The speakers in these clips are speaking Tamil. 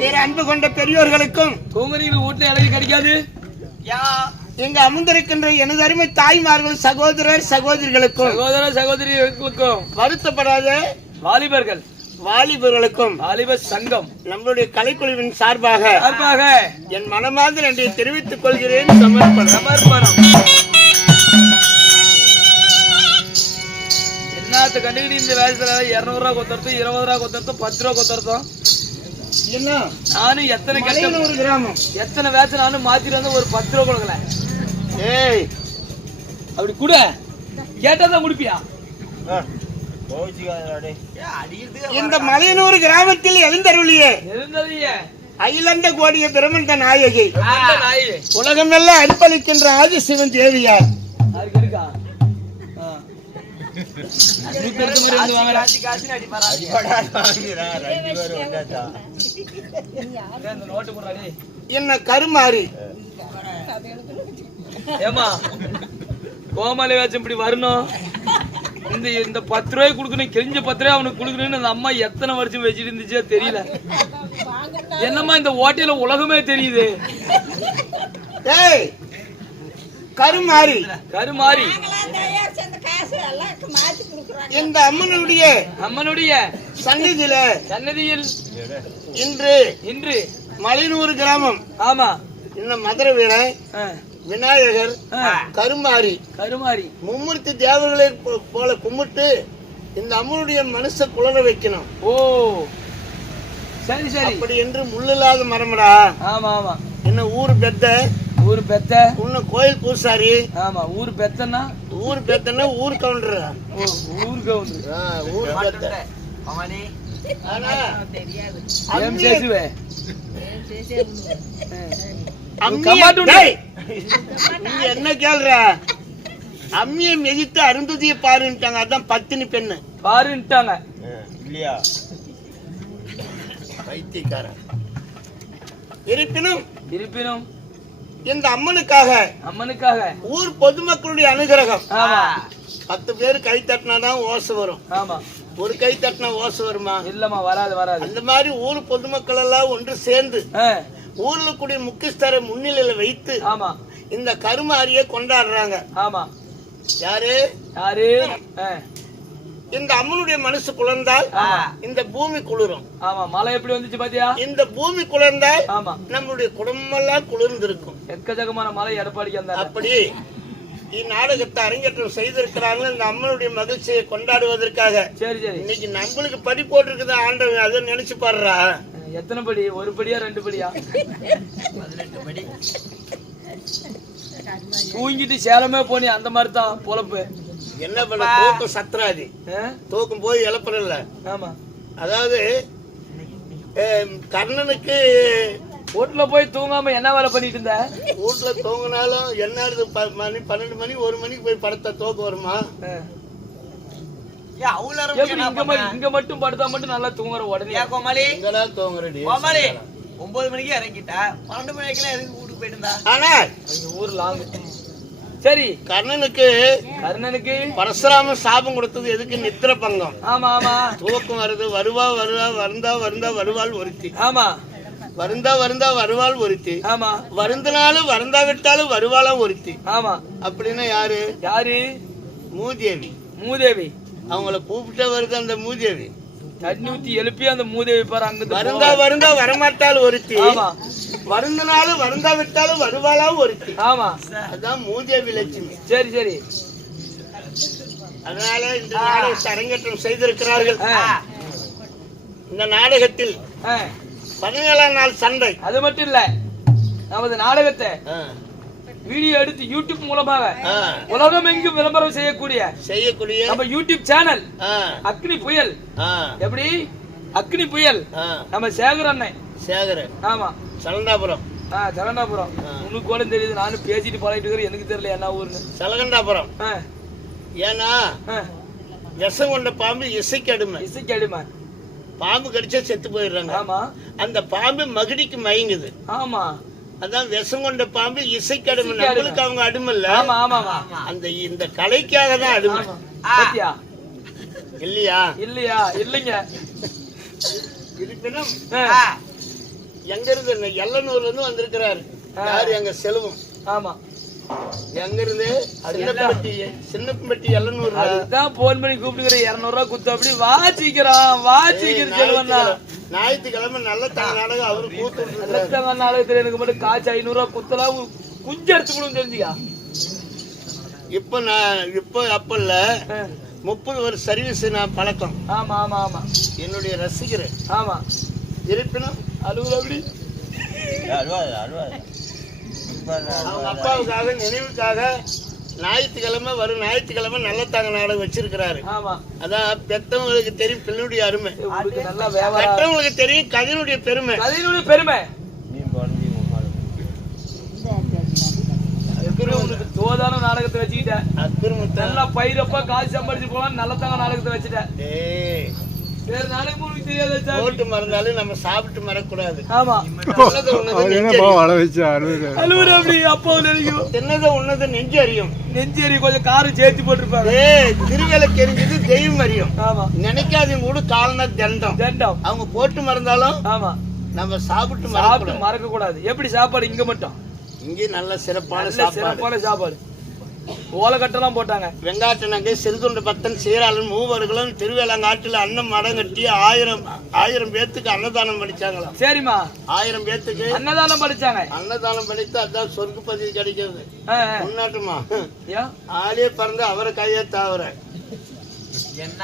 வேற அன்பு கொண்ட பெரியோர்களுக்கும் தூங்குறீங்க வீட்டுல இலைக்கு கிடைக்காது. எங்க அமர்ந்திருக்கின்ற எனது அருமை தாய்மார்கள் சகோதரர் சகோதரிகளுக்கும் சகோதரிகளுக்கும் வருத்தப்படாத வாலிபர்களுக்கும் வாலிப சங்கம் நம்மளுடைய கலைக்குழுவின் சார்பாக என் மனமார்ந்த நன்றியை தெரிவித்துக் கொள்கிறேன். சமர்ப்பணம். என்னத்து கண்டுகிட்டு இந்த வேலையில 200 ரூபா கொத்துறதும் 20 ரூபா கொத்துறதும் 10 ரூபா கொத்துறதும் என்ன நானும் எத்தனை ஒரு கிராமம் எத்தனை வேச்சு நானும் மாத்திட்டு வந்து ஒரு 10 ரூபா கொடுக்கல. ஏய் அப்படி கூட கேட்டாதான் முடிப்பியா? இந்த மலையனூர் கிராமத்தில் எழுந்தருளியே அகிலண்ட கோடிய பிரமண்ட நாயகி உலகமெல்லாம் அர்ப்பணிக்கின்ற ஆதிசிவன் தேவியார் என்ன கருமாறி ஏமா கோமாளி வேச்சும் இப்படி வரணும். இந்த 10 ரூபாய் கொடுக்கணும், கிழிஞ்ச 10 ரூபாய் அவனுக்கு கொடுக்கணும்னு அந்த அம்மா எத்தனை வருஷம் வச்சுட்டு இருந்துச்சோ தெரியல. என்னம்மா இந்த ஓட்டையில உலகமே தெரியுது. கருமாறி இந்த அம்மனுடைய சன்னதியில் இன்று மலையனூர் கிராமம் ஆமா இன்னும் மதுரை வீர விநாயகர் கருமாரி மும்மூர்த்தி தேவர்களை போல கும்பிட்டு இந்த அம்மனுடைய மனசை குளர வைக்கணும். ஓ சரி சரி. அப்படி என்று முள்ளில்லாத மரமடா. ஆமா ஆமா. என்ன ஊர் பெத்த உன்ன கோயில் பூசாரி. ஆமா ஊர் பெத்தனா ஊர் கவுண்டர். ஊர் பெத்த ஆனா என்ன கேள்ற அம்மியை மெதித்து அருந்ததிய பாருன்ட்டாங்க. அதான் பத்தினி பெண்ணு பாருன்ட்டாங்க இல்லையா? வைத்தியக்காரன். இருப்பினும் இந்த அம்மனுக்காக ஊர் பொதுமக்களுடைய அனுகிரகம். 10 பேர் கை தட்டினாதான் ஓசை வரும். ஒரு கை தட்டினா ஓசை வருமா? இல்லமா வராது. அந்த மாதிரி ஊர் பொதுமக்கள் எல்லாம் ஒன்று சேர்ந்து ஊர்ல கூடிய முக்கியஸ்தரை முன்னிலையில வைத்து இந்த கருமாரியை கொண்டாடுறாங்க. யாரு இந்த அம்மனுடைய மனசு குளிர்ந்தால் இந்த பூமி குளிரும். மழை எப்படி வந்துச்சு பாத்தியா? இந்த பூமி குளிர்ந்தால் நம்மளுடைய குடும்பம் எல்லாம் குளிர்ந்திருக்கும். எக்கச்சக்கமான மழை எடப்பாடிக்கு அப்படி இந்நாடகத்தை அரங்கேற்றம் செய்திருக்கிறாங்க இந்த அம்மனுடைய மகிழ்ச்சியை கொண்டாடுவதற்காக. சரி சரி. இன்னைக்கு நம்மளுக்கு படி போட்டிருக்குது ஆண்டவன், அதை நினைச்சு பாடுறா. எத்தனை படி? 1 படியா 2 படியா? 18 படி. தூங்கிட்டு சேலமே போனி அந்த மாதிரி தான் பொழப்பு. என்ன பண்ண தூக்கம் சத்ராதி தூக்கம் போய் இழப்பறல. ஆமா அதாவது கர்ணனுக்கு வீட்டுல போய் தூங்காம என்ன வேலை பண்ணிட்டு இருந்த? வீட்டுல தூங்கினாலும் என்ன மணி 12 மணி 1 மணிக்கு போய் படுத்தா தூக்கம் வருமா? இங்க மட்டும் படுத்தா மட்டும் நல்லா தூங்குற உடனே தூங்குறடி. 9 மணிக்கு இறங்கிட்டா 12 மணிக்கெல்லாம் எதுக்கு வீட்டுக்கு போயிட்டு இருந்தா? ஆனா ஊர் லாங். சரி கர்ணனுக்கு பரசுராம சாபம் கொடுத்தது எதுக்கு? நித்திர பங்கம். ஆமா ஆமா. தூக்கம் வருது. வருவாள் ஒருத்தி. ஆமா வருவாள் ஒருத்தி. ஆமா. வருந்தினாலும் வருந்தாவிட்டாலும் வருவாளாம் ஒருத்தி. ஆமா. அப்படின்னா யாரு? மூதேவி. அவங்கள கூப்பிட்டா வருது அந்த மூதேவி. தண்ணி ஊத்தி எழுப்பி அந்த மூதேவி பாரு அங்க வருந்தா வரமாட்டாலும் ஒருத்தி. வருந்தினாலும் வருந்தாவிட்டாலும் வருவாளாம் ஒருத்தி. ஆமா. அதான் மூதேவி லட்சுமி. சரி சரி. அதனால இந்த நாடகத்தை அரங்கேற்றம் செய்திருக்கிறார்கள். இந்த நாடகத்தில் 17ஆம் நாள் சண்டை. அது மட்டும் இல்ல, நமது நாடகத்தை வீடியோ எடுத்து யூடியூப் மூலமாக உலகம் எங்கும் விளம்பரம் செய்யக்கூடிய நம்ம யூடியூப் சேனல் அக்னி புயல். எப்படி அக்னி புயல்? நம்ம சேகர் அண்ணன். ஆமா சலண்டாபுரம். உனக்கு கூட தெரியுது. நானும் பேசிட்டு பழகிட்டு இருக்கிறேன். எனக்கு தெரியல என்ன ஊருன்னு. சலகண்டாபுரம். ஏன்னா விஷம் கொண்ட பாம்பு இசைக்கு அடிமை. பாம்பு கடிச்சா செத்து போயிடுறாங்க. ஆமா. அந்த பாம்பு மகிடிக்கு மயங்குது. ஆமா. அதான் விஷம் கொண்ட பாம்பு இசைக்கு அடிமை. நம்மளுக்கு அவங்க அடிமை இல்ல. அந்த இந்த கலைக்காக தான் அடிமை. இல்லையா? இல்லைங்க. இருப்பினும் எங்க இருந்து எல்லனூர்ல இருந்து வந்திருக்கிறாரு. யாரு? எங்க செல்வம். ஆமா. எங்க இருந்து? சின்னப்பட்டி எல்லனூர். அதுதான் போன் பண்ணி கூப்பிட்டுக்கிற 200 ரூபாய் குத்து அப்படி வாச்சிக்கிறோம் செல்வண்ணா. ஞாயிற்றுக்கிழமை நல்ல தங்க நாடகம் அவரு கூத்து. நல்ல தங்க நாடகத்துல எனக்கு மட்டும் காய்ச்சி 500 ரூபாய் குத்தலாம் குஞ்சு எடுத்துக்கணும் தெரிஞ்சியா? இப்ப அப்ப இல்ல 30 வருஷம் சர்வீஸ் நான் பழக்கம். ஆமா ஆமா ஆமா. என்னுடைய ரசிகர். ஆமா. இருப்பினும் அலுவல அப்படி அவங்க அப்பாவுக்காக நினைவுக்காக ஞாயிற்றுக்கிழமை நல்ல தாங்க நாடகம் வச்சிருக்கிறாரு. அதான் பெத்தவங்களுக்கு தெரியும் பிள்ளையுடைய அருமை, பெற்றவங்களுக்கு தெரியும் கதையினுடைய பெருமை. தோதான நாடகத்தை வச்சுக்கிட்டேன். நல்லா பயிரப்பா காசு சம்பாதிச்சு போலாம். நல்ல தாங்க நாடகத்தை வச்சுட்டேன். போட்டு மறந்தாலும் நம்ம சாப்பிட்டு மறக்கூடாது. நெஞ்சு அறியும் கொஞ்சம் காரம் சேர்த்து போட்டுருப்பாங்க. திருவேலைக்கு எரிஞ்சது தெய்வம் அறியும். நினைக்காதவங்க கூட காலனா தண்டம். அவங்க போட்டு மறந்தாலும் நம்ம சாப்பிட்டு மறக்க கூடாது. எப்படி சாப்பாடு இங்க மட்டும்? இங்கே நல்ல சிறப்பான சாப்பாடு. ஓலக்கட்டெல்லாம் போட்டாங்க. வெங்காட்டனங்க சிறுதொண்டு பத்தன் சீராளன் மூவர்களும் திருவேலங்காட்டில் அன்னம் மடம் கட்டி 1000 பேத்துக்கு அன்னதானம் படிச்சாங்களாம். சரிம்மா. 1000 பேத்துக்கு அன்னதானம் படிச்சாங்க. அன்னதானம் படித்து அதான் சொர்க்க பதவி கிடைக்கிறது. முன்னாட்டுமா ஆளே பறந்து அவரை கையே தாவற என்ன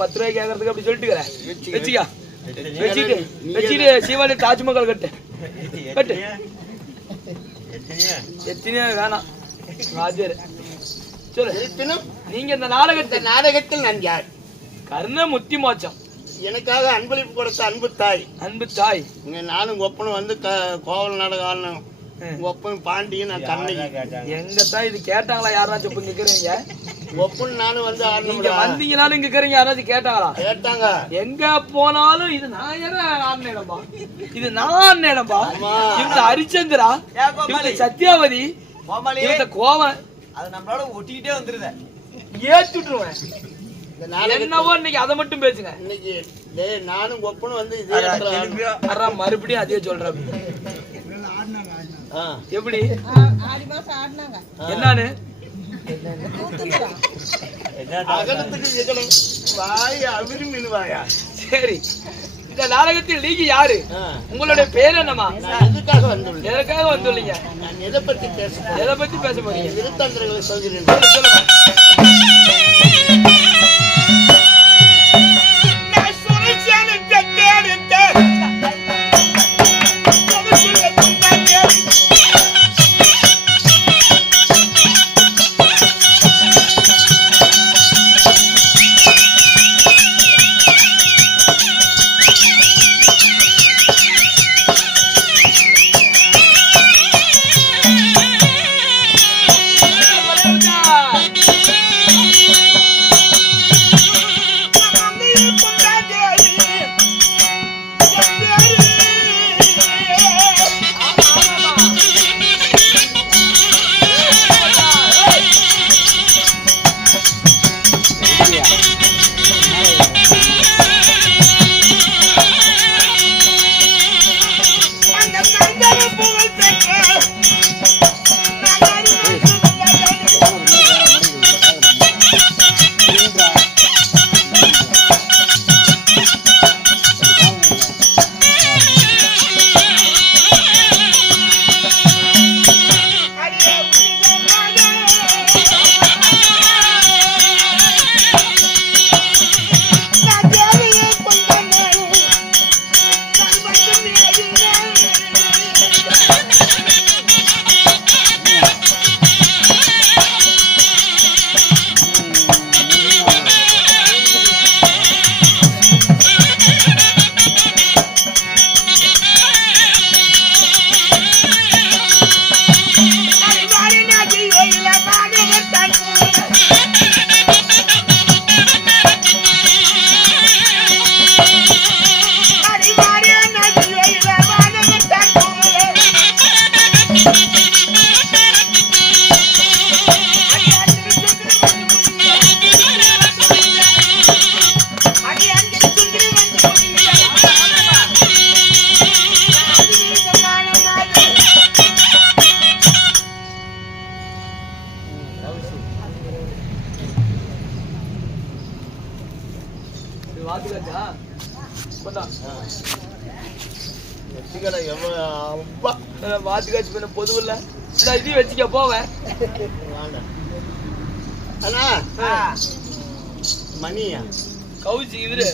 10 ரூபாய் கேட்கறதுக்கு அப்படி சொல்லிட்டு வச்சுட்டு சிவாலி தாஜ்மஹால் கட்டு எத்தனையோ வேணாம் ராஜர். நீங்க இந்த நாடகத்தில் நான் யார்? கர்ண முத்தி மோச்சம். எனக்காக அன்பளிப்பு கொடுத்த அன்பு தாய் நானும் ஒப்பனும் வந்து கோவல் நாடகம் ஆடணும். ஒப்பன் பாண்டியன் நான் கண்ணகி. எங்க தாய் இது கேட்டாங்களா? யாராச்சும் இப்ப கேக்குறீங்க? ஒப்பன் நானும் வந்து வந்தீங்களாலும் இங்க இருக்கிறீங்க. யாராச்சும் கேட்டாங்களா? கேட்டாங்க. எங்க போனாலும் இது நான் ஆடினேடம்பா, இது நான் ஆடினேடம்பா. இவங்க ஹரிச்சந்திரா, இவங்க சத்யாவதி, இவங்க கோவன். அது நம்மளோட ஒட்டிக்கிட்டே வந்துருத ஏத்துட்டுருவேன். என்னவோ இன்னைக்கு அதை மட்டும் பேசுங்க. இன்னைக்கு நானும் ஒப்பனும் வந்து மறுபடியும் அதே சொல்றேன். எப்படி என்னன்னு சரி. இந்த நாடகத்தில் நீங்க யாரு? உங்களுடைய பேர் என்னமா? எதற்காக வந்துள்ளீங்க? எதை பத்தி பேச போறீங்க? இருத்தந்திரங்களை சொல்கிறேன். வாத்து காட்சி பண்ண பொதுவில்ல இதையும் வச்சுக்க போவேன். மணியா கவுச்சி இவரு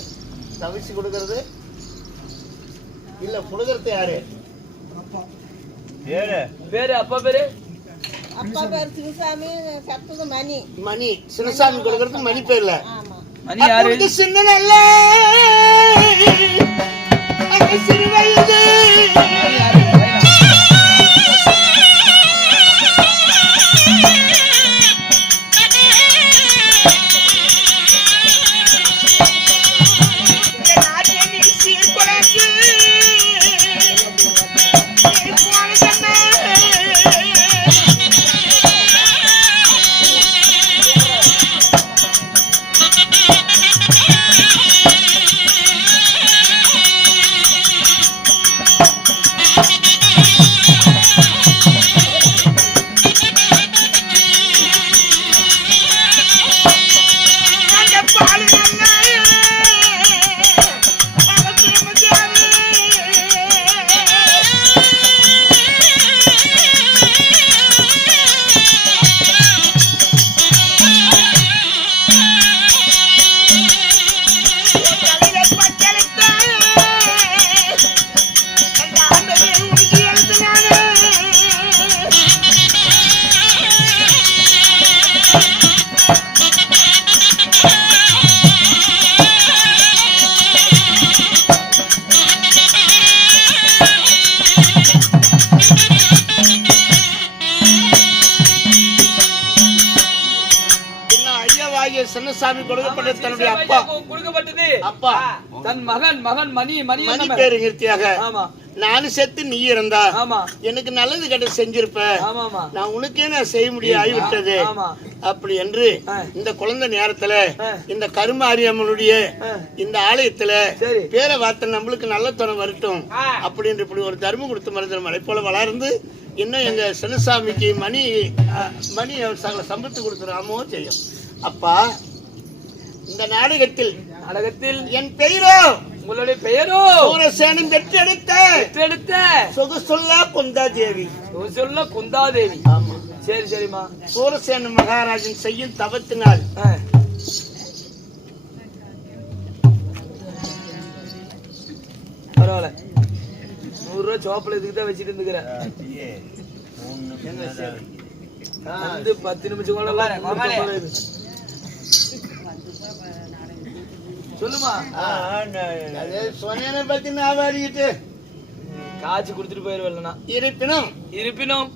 தவிச்சு கொடுக்கறது இல்ல, கொடுக்கறது யாரு? பேரு அப்பா பேரு மணி. சின்னசாமி கொடுக்கறது மணி பேர்ல. மணி யாரு? சின்ன நல்ல சிறு வயது சின்னசாமி கொடுக்கப்பட்ட தன்னுடைய அப்பா கொடுக்கப்பட்டது. அப்பா தன் மகன் மணி பேரு கீர்த்தியாக. ஆமா. நானும் செத்து நீ இருந்தா ஆமா எனக்கு நல்லது கெட்ட செஞ்சிருப்ப. ஆமா. நான் உனக்கே நான் செய்ய முடியும் ஆகிவிட்டது. அப்படி என்று இந்த குழந்தை நேரத்துல இந்த கருமாரியம்மனுடைய இந்த ஆலயத்துல பேரை வார்த்தை நம்மளுக்கு நல்ல துணை வரட்டும் அப்படின்னு இப்படி ஒரு தர்மம் கொடுத்து மருந்துற மலை போல வளர்ந்து இன்னும் எங்க சின்னசாமிக்கு மணி சகல சம்பத்து கொடுத்துறாமோ செய்யும். அப்பா இந்த நாடகத்தில் என் பெயரோ உங்களுடைய பெயரோ சூரசேனம் பெற்றெடுத்த சொகுசொல்லா குந்தாதேவி. குந்தாதேவி. ஆமா. சரிம்மா. சூரசேன மகாராஜன் செய்யும் தவத்தினால் பரவாயில்ல 100 ரூபாய் சோப்பல இதுக்கு தான் வச்சுட்டு இருந்துக்கிறேன். 10 நிமிஷம் சொல்லுமா. சொன்ன பத்தி நான் வாரிக்கிட்டு காய்ச்சி குடுத்துட்டு போயிருவேன். இருப்பினும்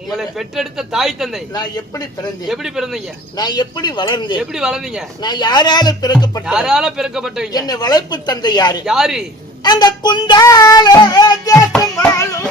உங்களை பெற்றெடுத்த தாய் தந்தை நான் எப்படி பிறந்தீங்க? நான் எப்படி வளர்ந்தீங்க? நான் யாரால பிறக்கப்பட்டவங்க? என்னை வளர்ப்பு தந்தை யாரு? அந்த குந்தால தேசமாலும்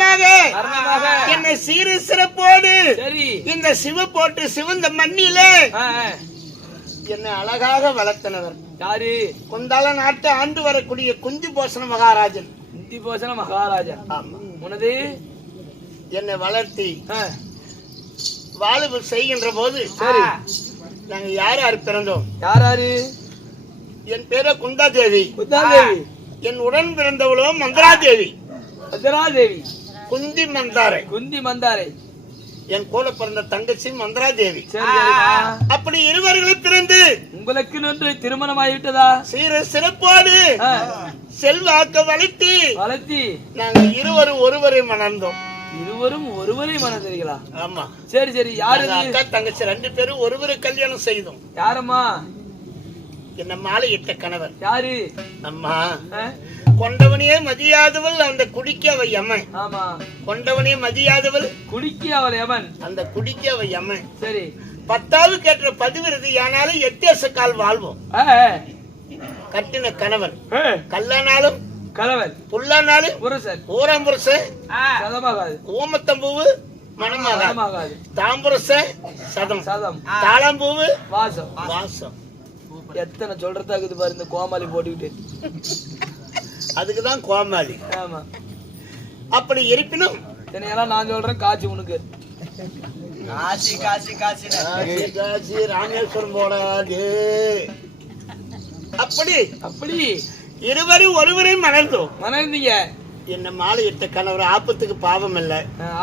காரணமாக என்னை சீரு சிறப்போடு இந்த சிவ போட்டு சிவந்த மண்ணில என்னை அழகாக வளர்த்தனவர் யாரு? கொந்தால நாட்டை ஆண்டு வரக்கூடிய குந்தி போஷண மகாராஜன். குந்தி போஷண மகாராஜன். உனது என்னை வளர்த்தி வாழுவு செய்கின்ற போது நாங்க யார் யார் பிறந்தோம்? யாராரு? என் பேர குந்தாதேவி. என் உடன் பிறந்தவளோ மந்திராதேவி. குந்தி மந்தாரை. குந்தி மந்தாரை. என் கூட பிறந்த தங்கச்சி மந்திராதேவி. அப்படி இருவர்களும் பிறந்து உங்களுக்கு நின்று திருமணமாகிவிட்டதா? சீர சிறப்போடு செல்வாக்க வளர்த்தி நாங்கள் இருவரும் ஒருவரை மணந்தோம். இருவரும் ஒருவரை மணந்தீர்களா? ஆமா. சரி சரி. யாரு? அக்கா தங்கச்சி 2 பேரும் ஒருவரை கல்யாணம் செய்தோம். யாரம்மா? என்ன மாலை இட்ட கணவர். யாரு? அம்மா. கொண்டவனையே மதியாதவள் அந்த குடிக்க அவை யமன். ஆமா. கொண்டவனே மதியாதவள் குடிக்க அவள் யமன். அந்த குடிக்க அவை யமன். சரி. 10வது கேட்ட பதிவிரது ஆனாலும் 8 வருஷ கால் வாழ்வோம். கட்டின கணவன் கல்லானாலும் கணவன் புல்லானாலும் புருஷன் ஊரம் புருஷன் சதமாகாது. ஓமத்தம்பூவு மனமாகாது. தாம்புருஷ சதம் சதம். தாளம்பூவு வாசம் வாசம். எத்தனை சொல்றதாக்குது பாரு இந்த கோமாளி போட்டுக்கிட்டு. அதுக்குதான் கோமாளி. ஆமா. அப்படி இருப்பினும் இதனையெல்லாம் நான் சொல்றேன். காட்சி உனக்கு காசி காசி காசி காசி ராமேஸ்வரம் போடாது. அப்படி அப்படி இருவரும் ஒருவரை மணந்தீங்க. என்ன மாலை இட்ட கணவர் ஆபத்துக்கு பாவம் இல்ல.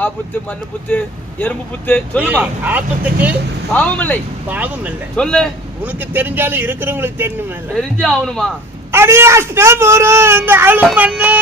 ஆபத்து மண்ணு புத்து எறும்பு புத்து சொல்லுமா? ஆபத்துக்கு பாவம் இல்லை. பாவம் இல்ல சொல்லு. உனக்கு தெரிஞ்சாலும் இருக்கிறவங்களுக்கு தெரியணுமே. தெரிஞ்சே ஆகணுமா? அடியாஸ்தபுரம் ஆளும் மண்ணு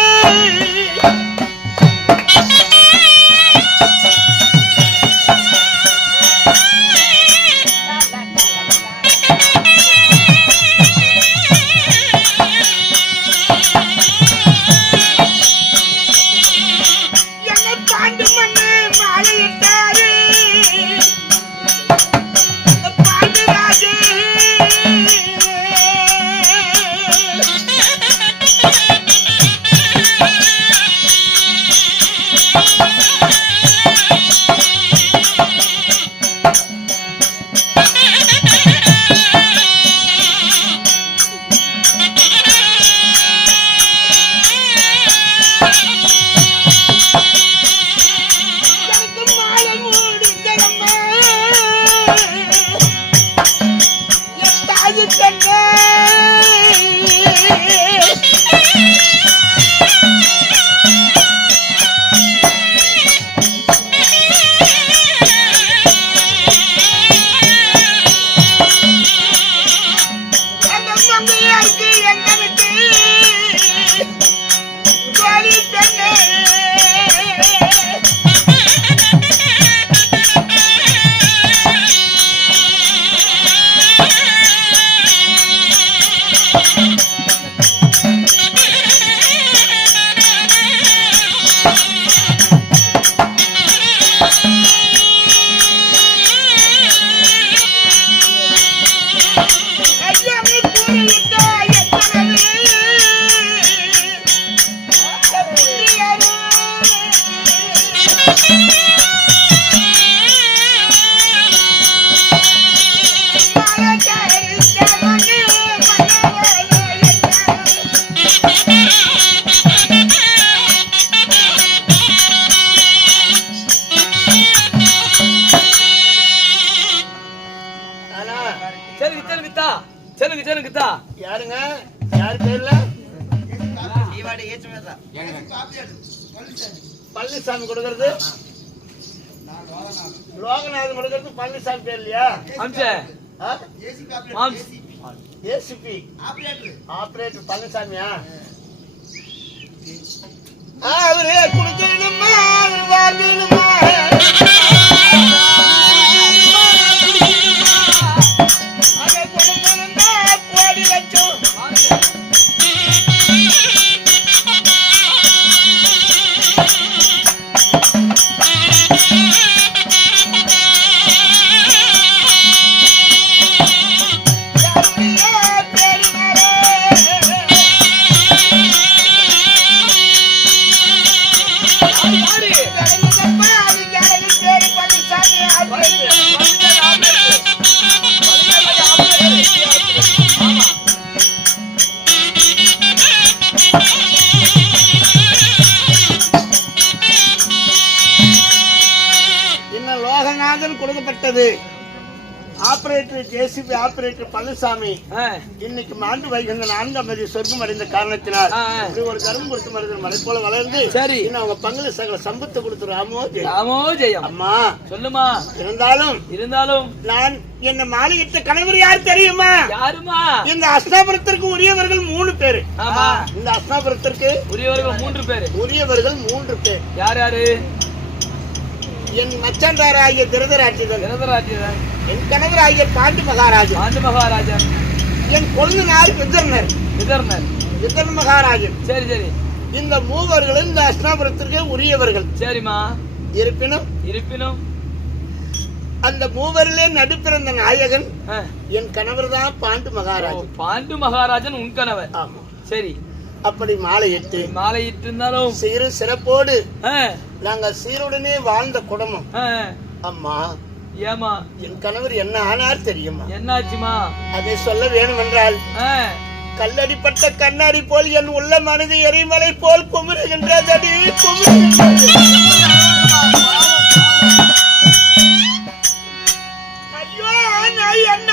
யாருங்க? யார் பேர்ல? பழனிசாமி கொடுக்கறது. லோகநாதன் கொடுக்கறது பழனிசாமி பேர் இல்லையா? ஏசிபி ஆபரேட்டர் பழனிசாமியா? அவரே குடிக்கணுமா அவர் வாங்கணுமா? ஆபரேட்டர் ஜேசிபி ஆபரேட்டர் பழனிசாமி இன்னைக்கு மாண்டு வைகின்ற 4ஆம் தேதி சொர்க்கம் அடைந்த காரணத்தினால் ஒரு கரும்பு கொடுத்து மருந்த மலை போல வளர்ந்து சரி இன்னும் அவங்க பங்குல சகல சம்பத்தை கொடுத்து ராமோ ஜெயம் அம்மா சொல்லுமா இருந்தாலும் நான் என்ன மாளிகைத்த கணவர் யார் தெரியுமா யாருமா இந்த அஸ்தாபுரத்திற்கு உரியவர்கள் 3 பேரு இந்த அஸ்தாபுரத்திற்கு உரியவர்கள் 3 பேர் யாரு என் மச்சாண்டார ஆகிய திருதராட்சிதன் என் கணவர் ஆகிய பாண்டு மகாராஜன் என் கொழுந்தனார் விதர்ணர் மகாராஜன் சரி இந்த மூவர்களும் இந்த அஸ்தாபுரத்திற்கு உரியவர்கள் சரிமா இருப்பினும் அந்த மூவரிலே நடுப்பிறந்த நாயகன் என் கணவர் தான் பாண்டு மகாராஜன் உன் கணவர் ஆமா சரி அப்படி மாலையிட்டு இருந்தாலும் சீரு சிறப்போடு நாங்க சீருடனே வாழ்ந்த குடும்பம் அம்மா ஏமா என் கணவர் என்ன ஆனார் தெரியுமா என்னாச்சுமா அதை சொல்ல வேணும் என்றால் கல்லடிப்பட்ட கண்ணாடி போல் என் உள்ள மனது எரிமலை போல் குமுறுகின்றதடி ஐயோ நான் என்ன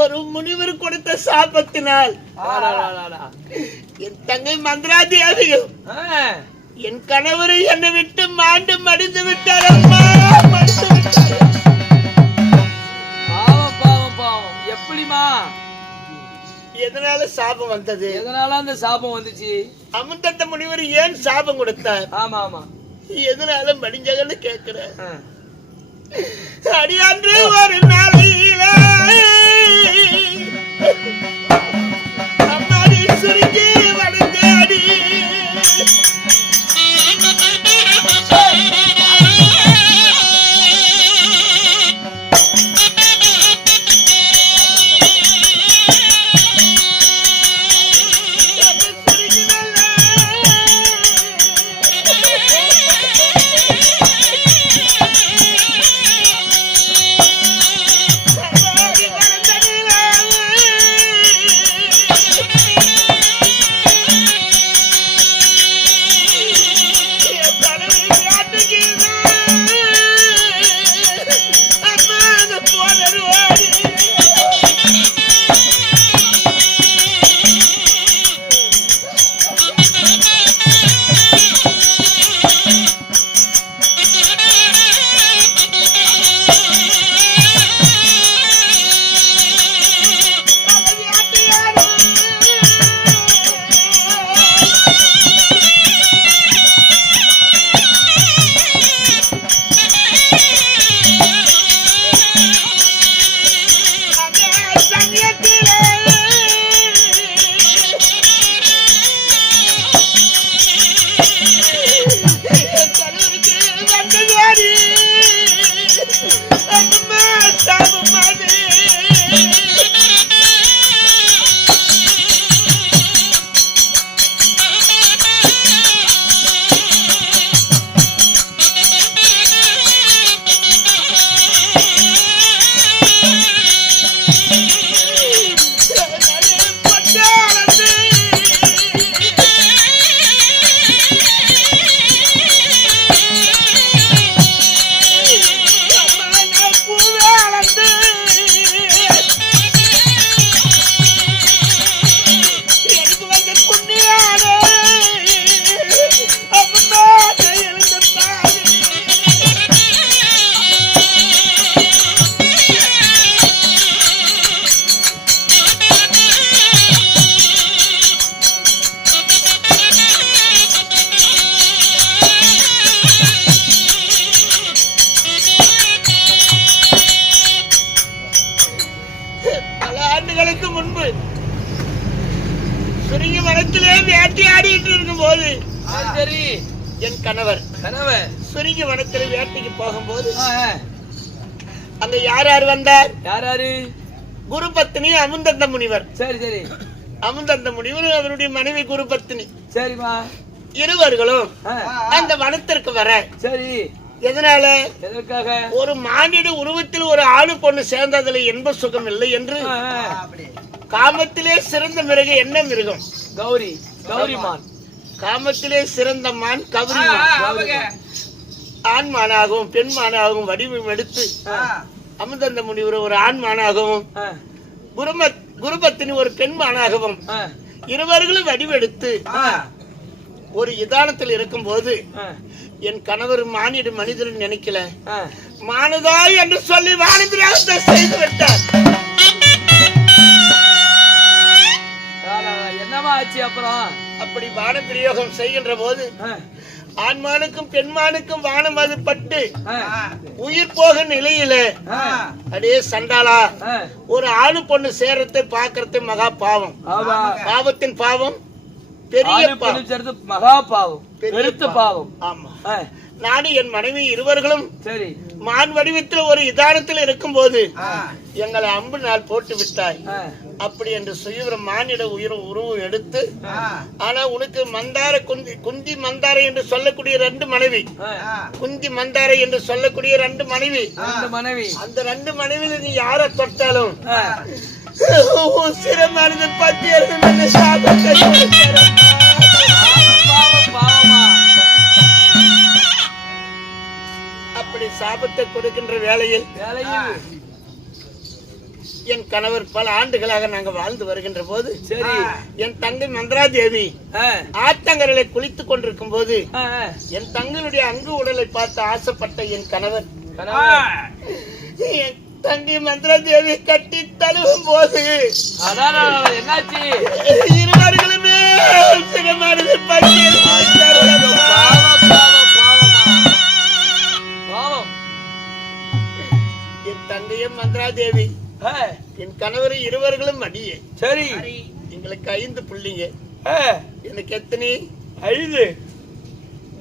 ஒரு முனிவர் கொடுத்த சாபத்தினால் என் தங்கை மந்திரா தேவியும் என் கணவரை என்னை விட்டு மாண்டு மடிந்து விட்டார் அம்மா, மடிந்து விட்டார். பாவம் பாவம் பாவம். எப்படிமா? எதனால சாபம் வந்தது? எதனால அந்த சாபம் வந்துச்சு? அமுதத்த முனிவர் ஏன் சாபம் கொடுத்தார்? ஆமா ஆமா. எதனால மடிஞ்சகன்னு கேட்கிற? அடியான்று ஒரு நாளையில அம்மாடி சுருங்கி வளர்ந்தேடி என் கணவர் சுருங்கி வனத்தில் வேட்டைக்கு போகும்போது அங்க யார் யார் வந்தார்? யாரு? குரு பத்னி அமுதந்த முனிவர். சரி சரி. அமுதந்த முனிவர் அவருடைய மனைவி குரு பத்னி. சரிமா. இருவர்களும் அந்த வனத்திற்கு வர. சரி. எதனால? எதற்காக? ஒரு மானிட உருவத்தில் ஒரு ஆணு பொண்ணு சேர்ந்ததுல என்ப சுகம் இல்லை என்று காமத்திலே சிறந்த மிருகம் என்ன மிருகம்? கௌரி. கௌரிமான். காமத்திலே சிறந்த மான் கௌரி மான். ஆண் மானாகவும் பெண் மானாகவும் வடிவம் எடுத்து அமுதந்த முனிவர் ஒரு ஆண் மானாகவும் குருபத்தினி ஒரு பெண் மானாகவும் இருவர்களும் வடிவெடுத்து ஒரு இதானத்தில் இருக்கும் போது என் கணவர் மானிட மனிதன் நினைக்கல, மானதாய் என்று சொல்லி வானபிராகத்தை செய்து விட்டார். என்னவா ஆச்சு அப்புறம்? அப்படி வான பிரயோகம் செய்கின்ற போது ஆண்மானுக்கும் பெண்மானுக்கும் வானம் அது பட்டு உயிர் போக நிலையில அடே சண்டாளா, ஒரு ஆணு பொண்ணு சேரத்தை பாக்குறது மகா பாவம். பாவத்தின் பாவம் பெரிய பாவம், மகா பாவம், பெருத்த பாவம். ஆமா. நானும் என் மனைவி இருவர்களும் சரி மான் வடிவத்தில் ஒரு இதானத்தில் இருக்கும் போது எங்களை அம்பு நாள் போட்டு விட்டாய். அப்படி என்று சுயவர மானிட உருவம் எடுத்து, ஆனா உனக்கு மந்தார குந்தி மந்தார என்று சொல்லக்கூடிய 2 மனைவி, குந்தி மந்தார என்று சொல்லக்கூடிய 2 மனைவி, அந்த 2 மனைவியில நீ யார தொட்டாலும் சிரமானது பத்தி அப்படி சாபத்தை கொடுக்கின்ற வேளையில் என் கணவர் பல ஆண்டுகளாக நாங்க வாழ்ந்து வருகின்ற போது சரி என் தங்கை மந்திராதேவி ஆத்தங்கரையில குளித்துக் கொண்டிருக்கும் போது என் தங்கனுடைய அங்கு உடலை பார்த்து ஆசைப்பட்ட என் கணவர் என் தங்கை மந்திராதேவி கட்டி தழுவும் போது என்னாச்சு இருவர்களுமே சிவமானது என் தங்கையும் மந்திராதேவி என் கணவர் இருவர்களும் அடியே சரி எங்களுக்கு 5 பிள்ளைங்க எனக்கு எத்தனை 5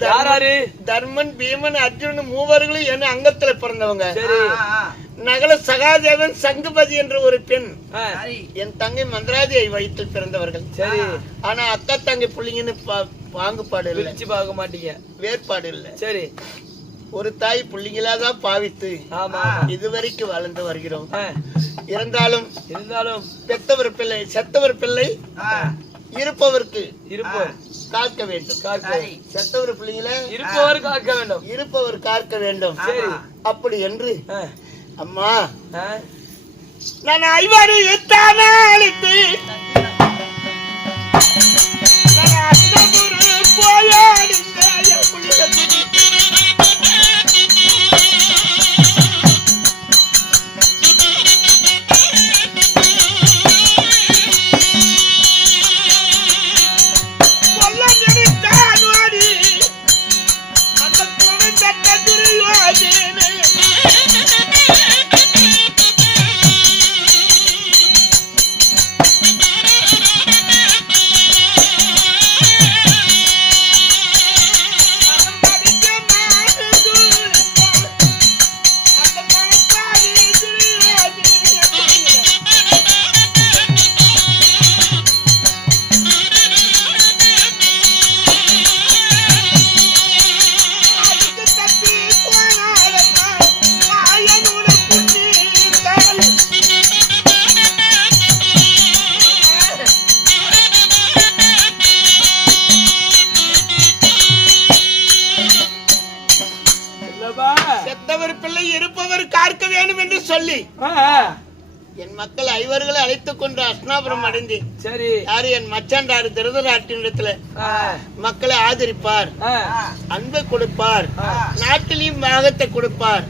யாராரு தர்மன் பீமன் அர்ஜுனன் மூவர்களும் என் அங்கத்துல பிறந்தவங்க நகல சகாதேவன் சங்குபதி என்ற ஒரு பெண் என் தங்கை மந்திராதியை வயிற்றில் பிறந்தவர்கள் சரி ஆனா அக்கா தங்கை பிள்ளைங்கன்னு பாகுபாடு இல்லை பார்க்க மாட்டீங்க வேறுபாடு இல்லை சரி ஒரு தாய் பிள்ளைங்களாதான் பாவித்து இதுவரைக்கும் வாழ்ந்து வருகிறோம் இருந்தாலும் பெத்தவர் பிள்ளை செத்தவர் பிள்ளை இருப்பவருக்கு காக்க வேண்டும் செத்தவர் பிள்ளைங்கள இருப்பவர் காக்க வேண்டும் அப்படி என்று அம்மா நான் ஐவாறு அழைத்து என் மக்கள் ஐவர்களை அழைத்துக் கொண்டு அஸ்னாபுரம் அடைந்தேன். சரி, யாரு என் மச்சாண்டாரு திருதராட்டினிடத்துல மக்களை ஆதரிப்பார், அன்பை கொடுப்பார், நாட்டிலையும் பாகத்தை கொடுப்பார்.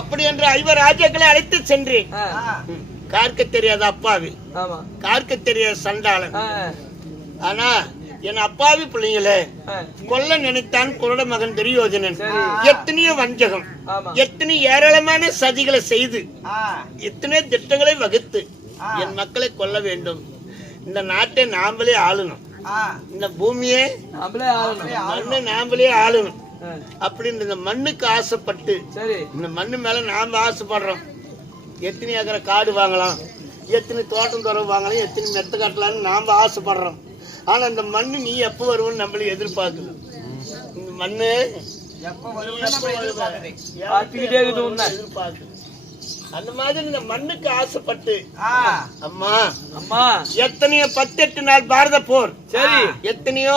அப்படி என்று ஐவர் ராஜாக்களை அழைத்து சென்றேன். கார்க்க தெரியாத அப்பாவி, கார்க்க தெரியாத சண்டாளன். ஆனா என் அப்பாவி பிள்ளைங்கள கொல்ல நினைத்தான் குருட மகன் துரியோதனன். எத்தனையோ வஞ்சகம், எத்தனை ஏராளமான சதிகளை செய்து, எத்தனை திட்டங்களை வகுத்து என் மக்களை கொல்ல வேண்டும். இந்த நாட்டை நாமளே ஆளணும், இந்த பூமியை மண்ணை நாமளே ஆளணும் அப்படின்னு இந்த மண்ணுக்கு ஆசைப்பட்டு, இந்த மண்ணு மேல நாம ஆசைப்படுறோம். எத்தனை ஏக்கரை காடு வாங்கலாம், எத்தனை தோட்டம் துறவு வாங்கலாம், எத்தனை மெத்த கட்டலாம்னு நாம ஆசைப்படுறோம். ஆனா இந்த மண்ணு நீ எப்ப வருவன்னு நம்மள எதிர்பார்க்குது. இந்த மண்ணு எதிர்பார்க்குது. அந்த மாதிரி இந்த மண்ணுக்கு ஆசைப்பட்டு அம்மா அம்மா எத்தனையோ 18 நாள் பாரத போர். சரி, எத்தனையோ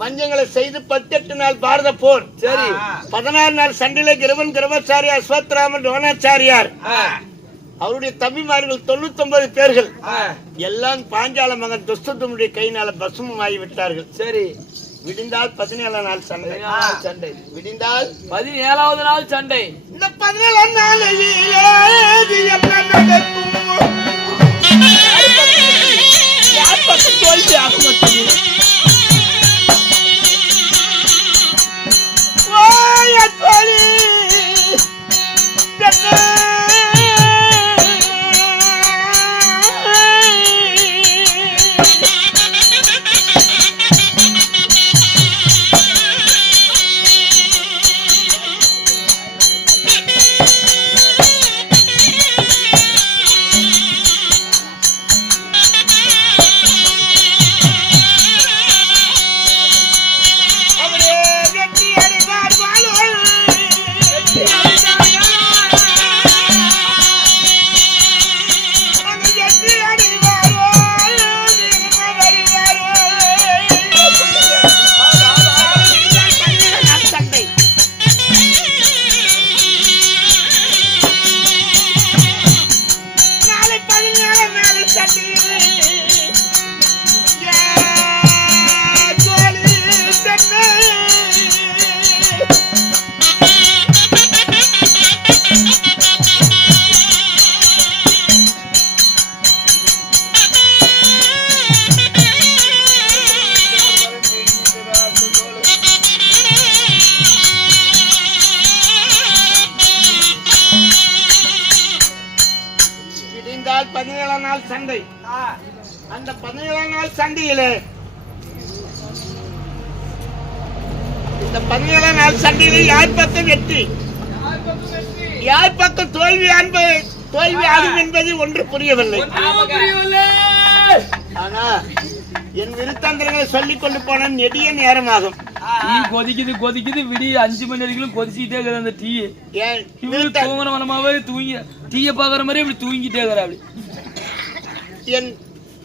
வஞ்சங்களை செய்து 18 நாள் பாரத போர். சரி, 14 நாள் சண்டையில கிரவன் கிரவாச்சாரி, அஸ்வத்ராமன், ரோணாச்சாரியார், அவருடைய தம்பிமார்கள் 99 பேர்கள் எல்லாம் பாஞ்சால மகன் துஷ்டத்துடைய கையினால பசுமம் ஆகிவிட்டார்கள். சரி, விடிந்தால் 17 நாள் சண்டை. சண்டை விடிந்தால் 17வது நாள் சண்டை. இந்த 17 நாளையிலே யார் பக்கம் தோல்வி ஆக மாட்டேங்குது. 17 நாள் சண்டை. அந்த 17 நாள் சண்டையிலே இந்த 17 நாள் சண்டையிலே யார் பக்கம் வெற்றி யார் பக்கம் தோல்வி ஆகும் என்பது ஒன்று புரியவில்லை. ஆனா என் விருத்தாந்தரங்களை சொல்லிக் கொண்டு போன நெடிய நேரமாகும். டீ கொதிக்குது விடிய 5 மணி வரைக்கும் கொதிச்சுட்டே இருக்கிற அந்த டீ இவரு தூங்குறவனமாவே தூங்கி டீய பாக்குற மாதிரி இப்படி தூங்கிட்டே இருக்கிற அப்படி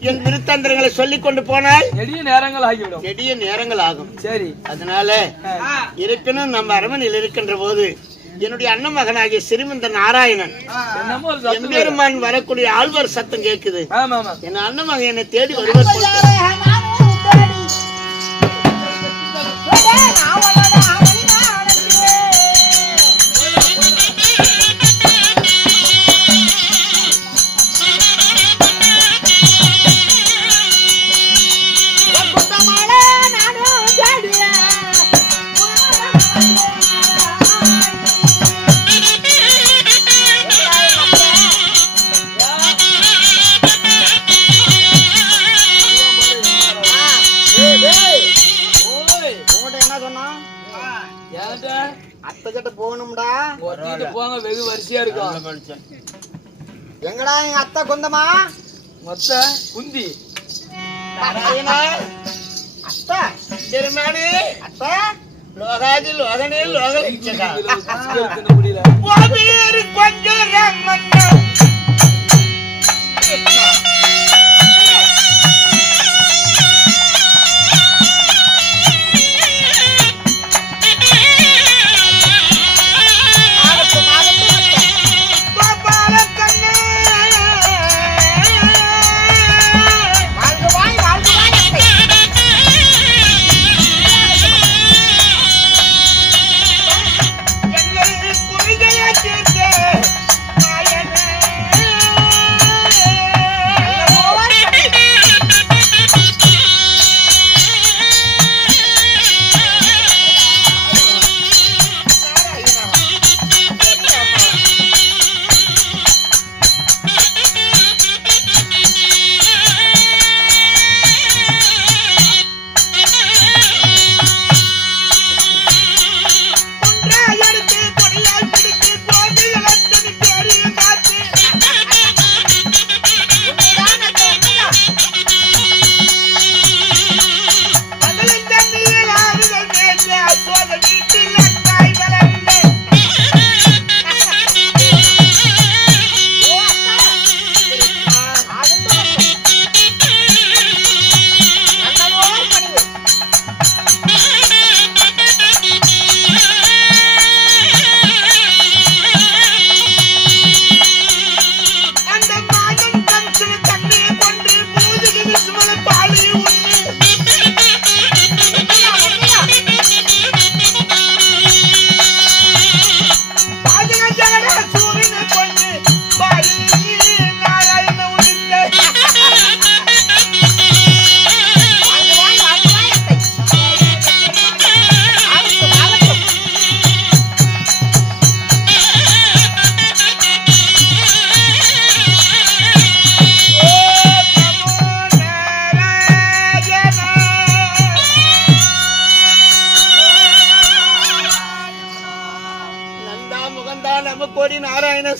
என் விருத்தாந்தரங்களை சொல்லிக் கொண்டு போனால் நெடிய நேரங்கள் ஆகிவிடும். நெடிய நேரங்கள் ஆகும். சரி, அதனால இருப்பினும் நம்ம அரண்மனையில் இருக்கின்ற போது என்னுடைய அண்ணன் மகனாகிய சிறுமிந்த நாராயணன் எம்பெருமான் வரக்கூடிய ஆழ்வார் சத்தம் கேட்குது. என் அண்ணன் மகன் என்னை தேடி வருவார். அத்தைகிட்ட போகணும்டா. போங்க, வெகு வரிசையா இருக்கும். எங்கடா எங்க அத்தை கொந்தமா மொத்த குந்தி அத்தை பெருமானே அத்தை லோகாதி லோகனே லோகலிச்சகா முடியல.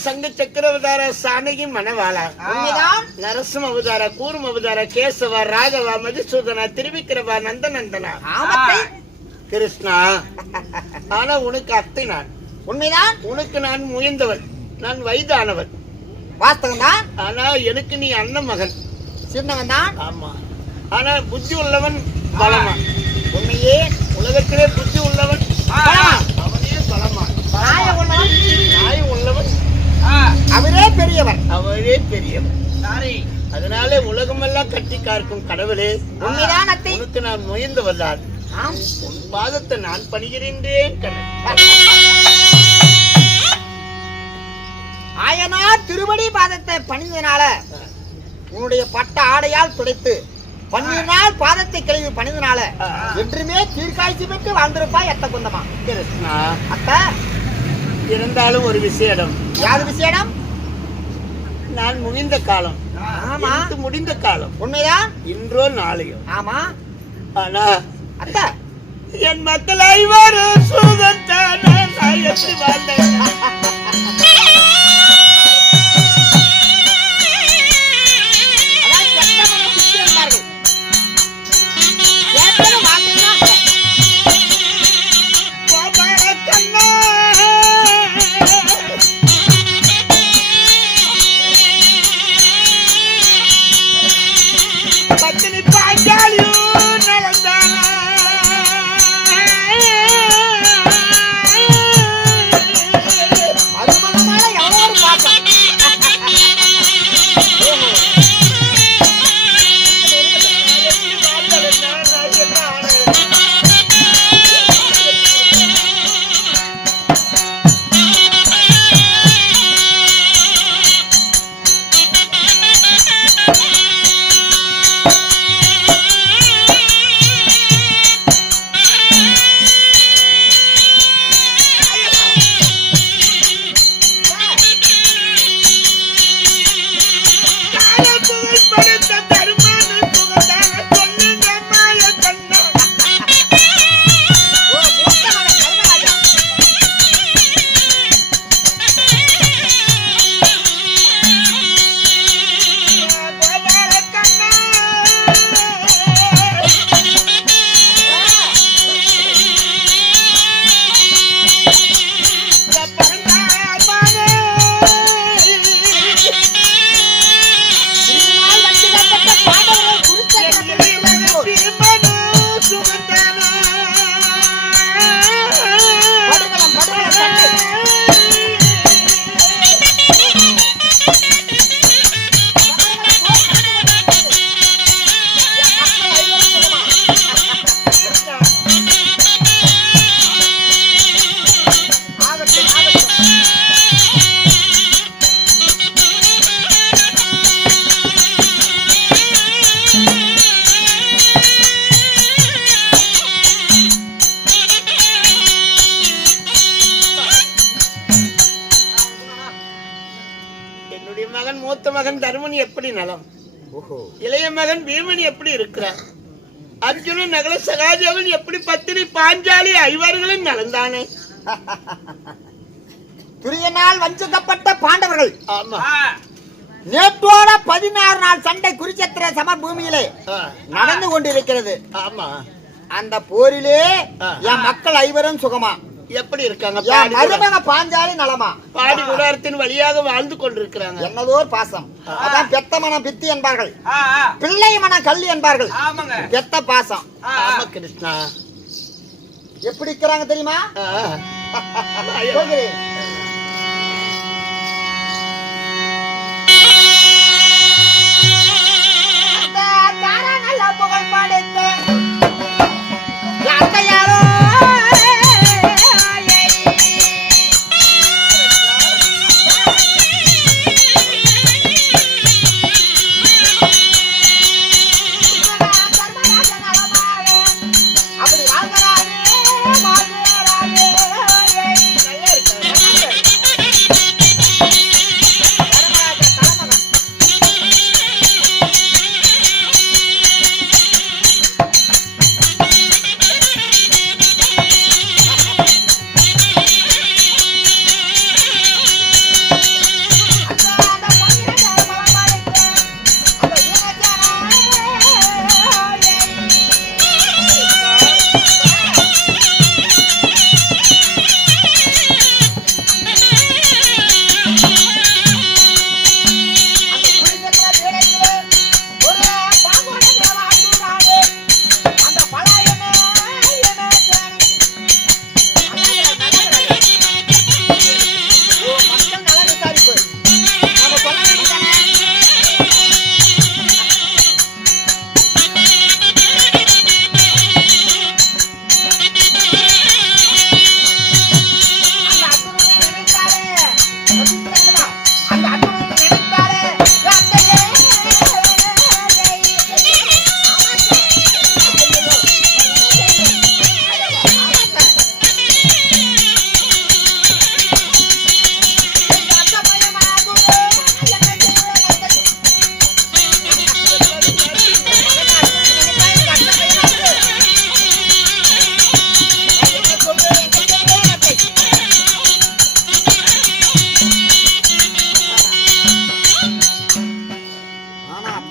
சங்க சக்கரவதார சானகி மணவாளா நரசிம்ம அவதார கூர்ம அவதார கேசவா ராகவா மதுசூதனா திருவிக்கிரவா நந்தநந்தனா கிருஷ்ணா. ஆனா உனக்கு அத்தை நான். உண்மைதான். உனக்கு நான் முயந்தவன், நான் வயதானவன். வாஸ்தவம் தான். ஆனா எனக்கு நீ அண்ணன் மகன், சின்னவன் தான். ஆமா. ஆனா புத்தி உள்ளவன் பலமா. உண்மையே உலகத்திலே புத்தி உள்ளவன் அவனே பலமா. நாய் உள்ளவன் அவரே பெரியவர், அவரே பெரியவர். அதனாலே உலகமெல்லாம் கட்டி காக்கும் கடவுளே, உண்மைதான் அத்தை. உனக்கு நான் முயந்தவல்லார். உன் பாதத்தை நான் பணிகிறேன். ஆயனார் திருவடி பாதத்தை பணிந்தனால உன்னுடைய பட்ட ஆடையால் துடைத்து 12 நாள் பாதத்தை கழுவி பணிந்தனால என்றுமே தீர்க்காய்ச்சி பெற்று வாழ்ந்திருப்பாய் அத்தை குந்தமா. கிருஷ்ணா அத்தை இருந்தாலும் ஒரு விசேடம். யாது விசேடம்? நான் முகிந்த காலம், ஆமா இது முடிந்த காலம். உண்மைதான். இன்றோ நாளையோ. ஆமா ஆனா அத்தை என் மக்கள் ஐவரும் சுகத்தான நான் எப்படி வாழ்ந்தேன்? மூத்த மகன் தருமன் எப்படி நலம்? இளைய மகன் பீமன் எப்படி இருக்கிறான்? அர்ஜுனன் நகல சகாதேவன் எப்படி பத்தினி பாஞ்சாலி ஐவர்களும் நலந்தானே? துரியனால் வஞ்சிக்கப்பட்ட பாண்டவர்கள் ஆமா நேற்றோட 16 நாள் சண்டை குருச்சத்திர சம பூமியிலே நடந்து கொண்டிருக்கிறது. ஆமா அந்த போரிலே என் மக்கள் ஐவரும் சுகமா எப்படி இருக்காங்க? மருமக பாஞ்சாலி நலமா பாடி குடாரத்தின் வழியாக வாழ்ந்து கொண்டிருக்கிறாங்க. என்னதோர் பாசம். அதான் பெத்த மனம் பித்தி என்பார்கள், பிள்ளை மனம் கல்வி என்பார்கள். பெத்த பாசம். ஆமா கிருஷ்ணா. எப்படி இருக்கிறாங்க தெரியுமா? புகழ் பாடித்த யாரோ அப்படி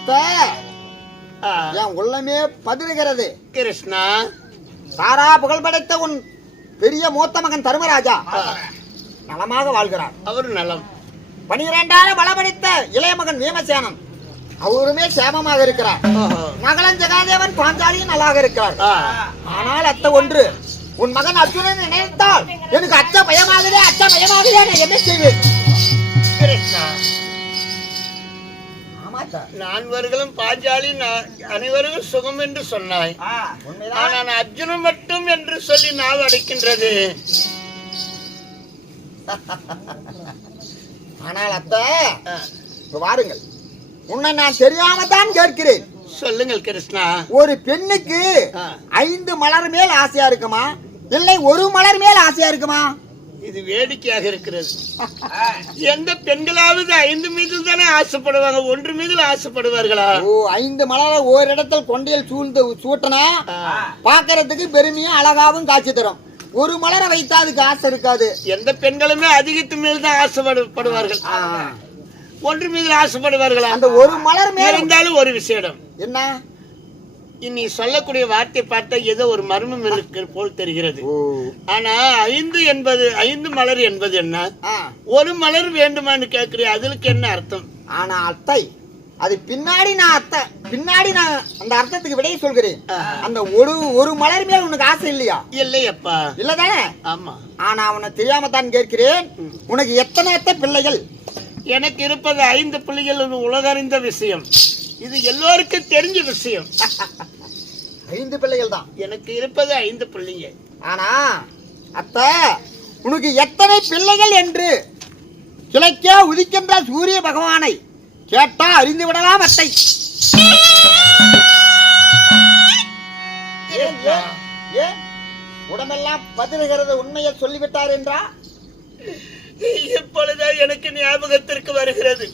அத்தை என் உள்ளமே பதிருகிறது. கிருஷ்ணா, சாரா புகழ் படைத்த உன் பெரிய மூத்த மகன் தர்மராஜா நலமாக வாழ்கிறார். அவரு நலம். 12 பலபடைத்த இளைய மகன் வீமசேனன் அவருமே சேமமாக இருக்கிறார். மகளன் ஜெகாதேவன் பாஞ்சாலியும் நல்லாக இருக்கிறார். ஆனால் அத்தை ஒன்று, உன் மகன் அர்ஜுனன் நினைத்தால் எனக்கு அச்ச பயமாகவே நான் என்ன செய்வேன்? கிருஷ்ணா, நான்வர்களும் பாஞ்சாலி அனைவரும் சுகம் என்று சொன்னாய். ஆனால் அர்ஜுனன் மட்டும் என்று சொல்லி நாள் அடைக்கின்றது. ஆனால் அத்தை வாருங்கள், உன்னை நான் தெரியாம தான் கேட்கிறேன். சொல்லுங்கள் கிருஷ்ணா. ஒரு பெண்ணுக்கு 5 மலர் மேல் ஆசையா இருக்குமா, இல்லை ஒரு மலர் மேல் ஆசையா இருக்குமா? இது வேடிக்கையாக இருக்கிறது. எந்த பெண்களாவது 5 மீது தானே ஆசைப்படுவாங்க, 1 மீது ஆசைப்படுவார்களா? 5 மலரை ஒரு இடத்தில் கொண்டையில் சூட்டனா பாக்குறதுக்கு பெருமையும் அழகாவும் காட்சி தரும். ஒரு மலரை வைத்தா அதுக்கு ஆசை இருக்காது. எந்த பெண்களுமே அதிகத்து மேல் தான் ஆசைப்படுவார்கள், 1 மீது ஆசைப்படுவார்களா? அந்த ஒரு மலர் மேல் இருந்தாலும் ஒரு விஷயம் என்ன, நீ சொல்லக்கூடிய வார்த்தை பார்த்தா ஏதோ ஒரு மர்மம் இருக்கு போல் தெரிகிறது. ஆனா 5 மலர் என்பது என்ன? ஒரு மலர் வேண்டுமான்னு கேட்கிறேன், அதுக்கு என்ன அர்த்தம்? ஆனா அத்தை, அது பின்னாடி நான் அந்த அர்த்தத்துக்கு விடையை சொல்கிறேன். அந்த ஒரு மலர் மேல் உனக்கு ஆசை இல்லையா? இல்லையப்பா. இல்லதானே? ஆமா. ஆனா அவனை தெரியாம தான் கேட்கிறேன், உனக்கு எத்தனை பிள்ளைகள்? எனக்கு இருப்பது 5 பிள்ளைகள். உலகறிந்த விஷயம், இது எல்லோருக்கும் தெரிஞ்ச விஷயம். 5 பிள்ளைகள் தான் எனக்கு இருப்பது. 5 பிள்ளைங்க. ஆனா அத்தை, உனக்கு எத்தனை பிள்ளைகள் என்று கிழக்கே உதிக்கின்ற சூரிய பகவானை கேட்டா அறிந்து விடலாம் அத்தை. ஏன் உடம்பெல்லாம் பதிலுகிறது? உண்மையை சொல்லிவிட்டார் என்றா? இப்பொழுதுதான் எனக்கு ஞாபகத்திற்கு வருகிறது.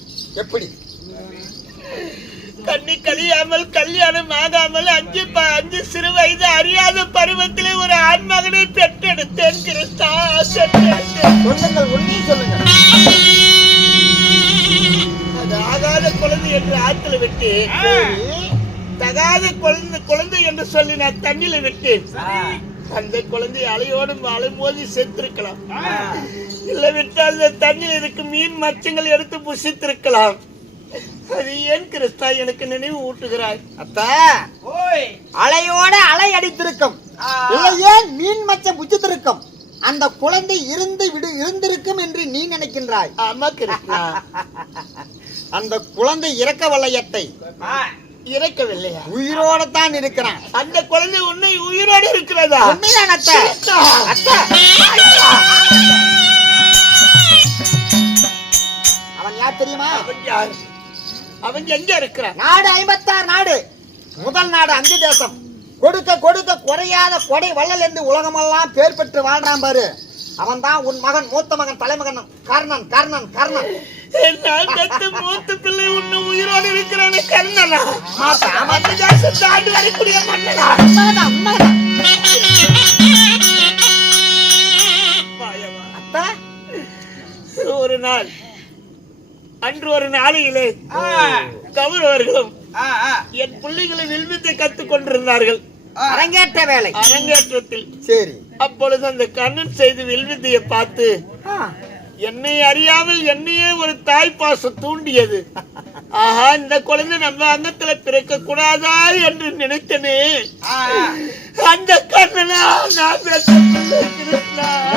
எப்படி? கண்ணி கழியாமல் கல்யாணம் ஆகாமல் 5 சிறு வயது அறியாத பருவத்திலே ஒரு ஆண்மகனை பெற்றெடுத்தேன். கிருஷ்ணா, சொல்லுங்கள், உண்மையை சொல்லுங்கள். அது ஆகாத குழந்தை என்று ஆற்றில் விட்டு, தகாத குழந்தை என்று சொல்லி நான் தண்ணில விட்டேன். அந்த குழந்தை அலையோடும் அலைமோதி செத்திருக்கலாம், இல்லை விட்டால் அந்த தண்ணியில் இருக்கும் மீன் மச்சங்கள் எடுத்து புசித்திருக்கலாம். அது ஏன் கிருஷ்ணா எனக்கு நினைவு ஊட்டுகிறாய்? அத்தா, அலையோட அலை அடித்திருக்கும், இல்லை ஏன் மீன் மச்சம் புசித்திருக்கும். அந்த குழந்தை இருந்திருக்கும் என்று நீ நினைக்கின்றாய். ஆமா கிருஷ்ணா. அந்த குழந்தை இறக்க வளையத்தை இறக்கவில்லையா? உயிரோட தான் இருக்கிறான். அந்த குழந்தை உன்னை உயிரோடு இருக்கிறதா? உண்மைதான் அத்தை. அவன் யார் தெரியுமா? அவன் யார்? அவன் எங்க இருக்கிறான்? நாடு 56 நாடு, முதல் நாடு 5 தேசம். கொடுக்க குறையாத கொடை வள்ளல் என்று உலகமெல்லாம் பேர் பெற்று வாழ்றான் பாரு. அவன் தான் உன் மகன், மூத்த மகன், தலைமகன் கர்ணன். மூத்த பிள்ளை உன்னை உயிரோடு இருக்கிறான கர்ணனா? தாண்டி வரக்கூடிய மன்னனா? ஒரு நாள், அன்று ஒரு நாளையிலே கௌரவர்களும் என் பிள்ளைகளை வில்வித்தை கத்துக் கொண்டிருந்தார்கள். அரங்கேற்ற வேலை, அரங்கேற்றத்தில். சரி. அப்பொழுது அந்த கண்ணன் செய்து வில்வித்தையை பார்த்து என்னை அறியாமல் என்னையே ஒரு தாய்ப்பாசம் தூண்டியது. ஆஹா, இந்த குழந்தை நம்ம அங்கத்துல பிறக்க கூடாதா என்று நினைத்தனே. அந்த கண்ணனா நான்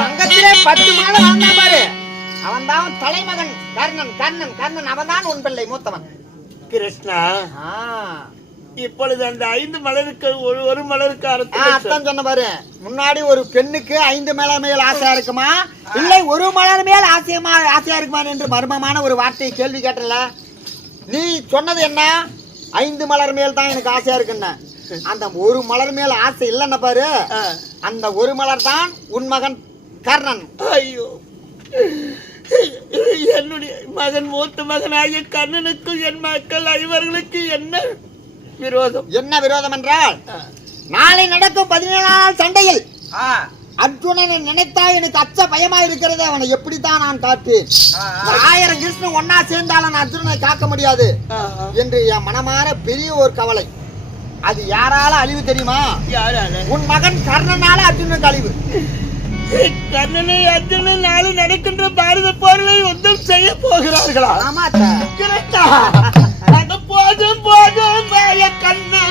அங்கத்திலே 10 மாதம் வாழ்ந்தா பாரு. அவன் தான் தலைமகன் கர்ணன். அவன் தான் உன் பிள்ளை மூத்தவன். கிருஷ்ணா, இப்பொழுது அந்த 5 மலருக்கு ஒரு மலருக்கு அர்த்தம் சொன்ன பாரு. முன்னாடி ஒரு பெண்ணுக்கு 5 மலர் மேல் ஆசையா இருக்குமா, இல்லை ஒரு மலர் மேல் ஆசையா இருக்குமா என்று மர்மமான ஒரு வார்த்தையை கேள்வி கேட்டல. நீ சொன்னது என்ன? 5 மலர் மேல் தான் எனக்கு ஆசையா இருக்குன்னு. அந்த ஒரு மலர் மேல் ஆசை இல்லைன்னு பாரு. அந்த ஒரு மலர் தான் உன் மகன் கர்ணன். ஐயோ, என்னுடைய மகன், மூத்த மகனாகிய கர்ணனுக்கும் என் மக்கள் இவர்களுக்கு என்ன விரோதம்? என்ன விரோதம் என்றால், நாளை நடக்கும் 17 நாள் சண்டையில் அர்ஜுனனை நினைத்தா எனக்கு அச்ச பயமா இருக்கிறது. அவனை எப்படித்தான் நான் காப்பேன்? 1000 கிருஷ்ணன் ஒன்னா சேர்ந்தாலும் அர்ஜுனனை காக்க முடியாது என்று என் மனமாற பெரிய ஒரு கவலை. அது யாரால அழிவு தெரியுமா? யாரால? உன் மகன் கர்ணனால அர்ஜுனனுக்கு அழிவு. கர்ணனை அர்ஜுனனால நடக்கின்ற பாரத போர்களை யுத்தம் செய்ய போகிறார்களா? ஆமா கரெக்டா? போதும் போதும் மாய கண்ணா,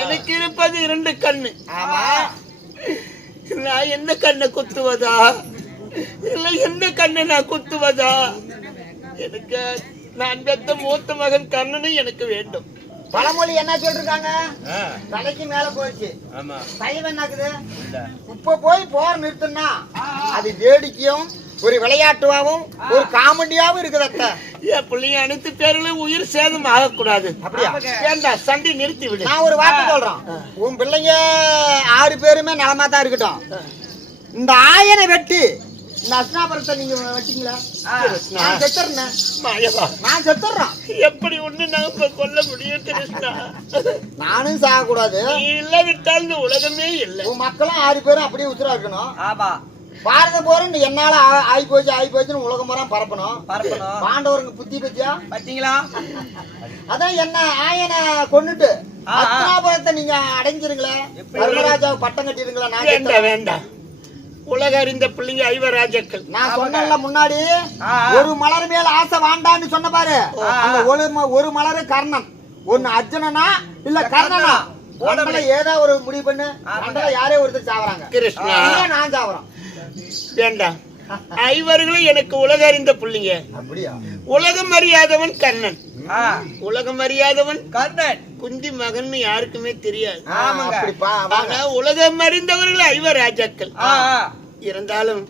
எனக்கு இருப்பது 2 கண்ணு. நான் என்ன கண்ணை குத்துவதா இல்ல எந்த கண்ணை நான் குத்துவதா? எனக்கு நான் பெத்த மூத்த மகன் கண்ணனை எனக்கு வேண்டும். பழமொழி என்ன சொல்றாங்க? தலைக்கு மேல போயிடுச்சு, தைவம் என்னாக்குது? இப்ப போய் போர் நிறுத்தினா அது வேடிக்கையும் ஒரு விளையாட்டுவாவும் ஒரு காமெடியாவும் இருக்குது. என் பிள்ளைங்க அனைத்து பேர்களும் உயிர் சேதம் ஆகக்கூடாது. அப்படியா? வேண்டாம், சண்டை நிறுத்தி விடு. நான் ஒரு வார்த்தை சொல்றேன். உன் பிள்ளைங்க 6 பேருமே நலமா தான் இருக்கட்டும். இந்த ஆயனை வெட்டி இந்த அஸ்னாபுரத்தை நீங்க வெட்டிங்களா? நான் செத்துறேன். நான் செத்துறேன். எப்படி ஒண்ணு நாம கொல்ல முடியும் கிருஷ்ணா? நானும் சாக கூடாது. இல்ல விட்டால் இந்த உலகமே இல்லை. உன் மக்களும் 6 பேரும் அப்படியே உசுரா இருக்கணும். ஆமா, பாரத போறேன் என்னால ஆகி போச்சுன்னு உலகம் பூரா பரப்பணும். பாண்டவருக்கு புத்தி பத்தியா பாத்தீங்களா? அதான் என்ன ஆயனை கொன்னுட்டு அஸ்னாபுரத்தை நீங்க அடைஞ்சிருங்களே, தர்மராஜா பட்டம் கட்டிருங்களா? நான் வேண்டாம். உலக அறிந்த பிள்ளைங்க 5 ராஜாக்கள். நான் சொன்னல முன்னாடி ஒரு மலர் மேல ஆசை வாண்டான்னு சொன்ன பாரு. அந்த ஒரு மலர் கர்ணன், ஒன்னு அர்ஜுனனா இல்ல கர்ணனா, ஏதோ ஒரு முடிவு பண்ணு. யாரே ஒருத்தர் சாவறாங்க. கிருஷ்ணா, நான் சாவறேன். வேண்டாம். 5 எனக்கு உலக அறிந்த பிள்ளைங்க. அப்படியா? உலகம் அறியாதவன் கர்ணன். உலகம் அறியாதவன் கர்ணன். குந்தி மகன் யாருக்குமே தெரியாது. ஆனா உலகம் அறிந்தவர்கள் 5 ராஜாக்கள். இருந்தாலும்